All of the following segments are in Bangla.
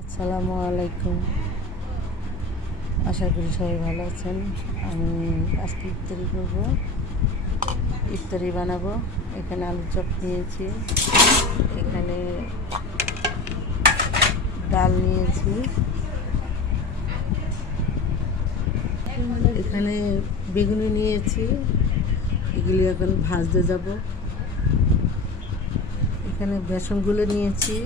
আসসালামু আলাইকুম। আশা করি সবাই ভালো আছেন। আমি আজকে ইফতারি করব। ইফতারি বানাবো। এখানে আলু চপ নিয়েছি। এখানে ডাল নিয়েছি। এখানে বেগুনি নিয়েছি। এগুলি এখন ভাজতে যাব। এখানে বেসনগুলো নিয়েছি।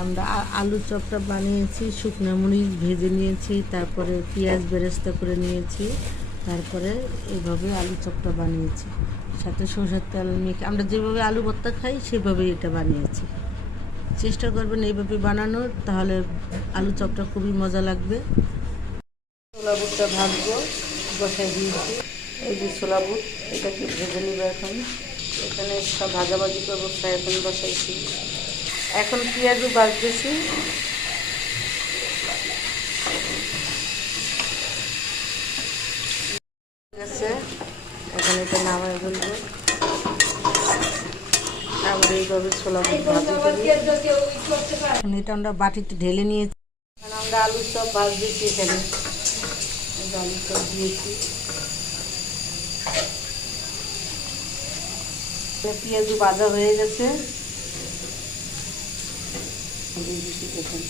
আমরা আ- আলু চপটা বানিয়েছি, শুকনো মরিচ ভেজে নিয়েছি, তারপরে পেঁয়াজ বেরেস্তা করে নিয়েছি, তারপরে এইভাবে আলু চপটা বানিয়েছি। সাথে সরষের তেল মেখে আমরা যেভাবে আলু ভর্তা খাই সেভাবে এটা বানিয়েছি। চেষ্টা করবেন এইভাবে বানানোর, তাহলে আলু চপটা খুবই মজা লাগবে। ছোলা বুটটা ভাজবো বসাই দিয়েছি। এই যে ছোলা বুট, এটাকে ভেজে নিব এখন। এখানে ভাজাভাজি করব এখন বসাইছি। এখন পেঁয়াজও বাজতেছি আছে, এখন এটা নামাই ফেলব। আমরা এইভাবে ছোলা ঢেলে নিয়েছি। আমরা আলু চপ ভাজ দিয়েছি এখানে আলু চপ দিয়েছি। পেঁয়াজু ভাজা হয়ে গেছে। দিয়ে দিচ্ছি দেখুন।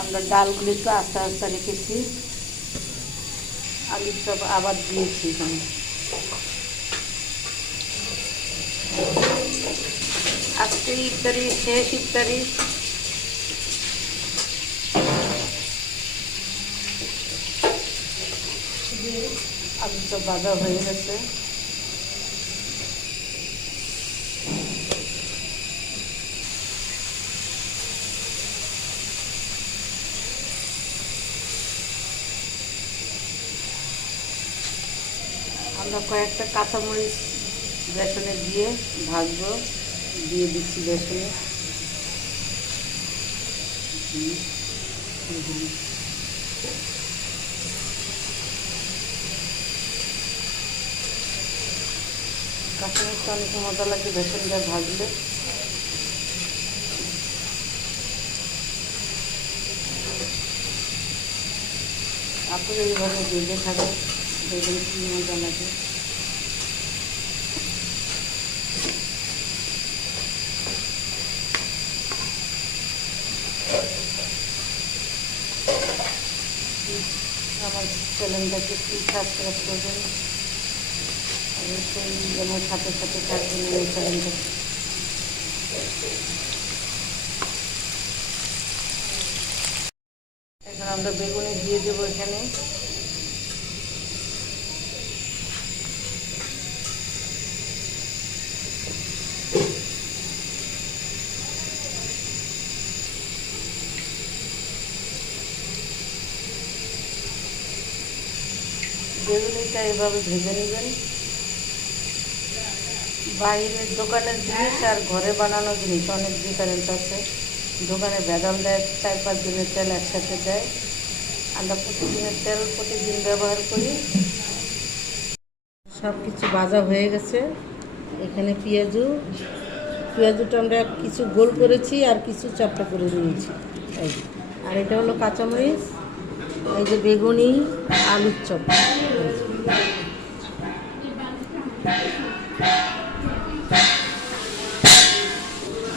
আমরা ডালগুলো একটু আস্তে আস্তে রেখেছি। আলুর চপ আবার দিয়েছি এখানে। আজকে ইফতারি শেষ ইফতারি। আলুর চপ ভাজা হয়ে গেছে। আমরা কয়েকটা কাঁচামরিচ বেসনে দিয়ে ভাজবো, দিয়ে দিচ্ছি বেসনে। কাঁচামরিচটা অনেক মজা লাগে বেসন দিয়ে ভাজলে। আপনারা এইভাবে ভেজে খাবেন। দেখবেন মজা লাগে আমার করবেন অবশ্যই যেন সাথে সাথে থাকবেন আমরা বেগুনে দিয়ে দেবো এখানে। এভাবে ভেজে নেবেন। বাইরের দোকানের জিনিস আর ঘরে বানানো জিনিস অনেক ডিফারেন্স আছে। দোকানে ভেজাল দেয়, চার পাঁচ দিনের তেল একসাথে দেয়। আমরা প্রতিদিনের তেল প্রতিদিন ব্যবহার করি। সব কিছু ভাজা হয়ে গেছে। এখানে পেঁয়াজু। পেঁয়াজুটা আমরা কিছু গোল করেছি আর কিছু চাপটা করে নিয়েছি। আর এটা হলো কাঁচামরিচ। এই যে বেগুনি আলুর চপ।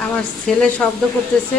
আমার ছেলে শব্দ করতেছে।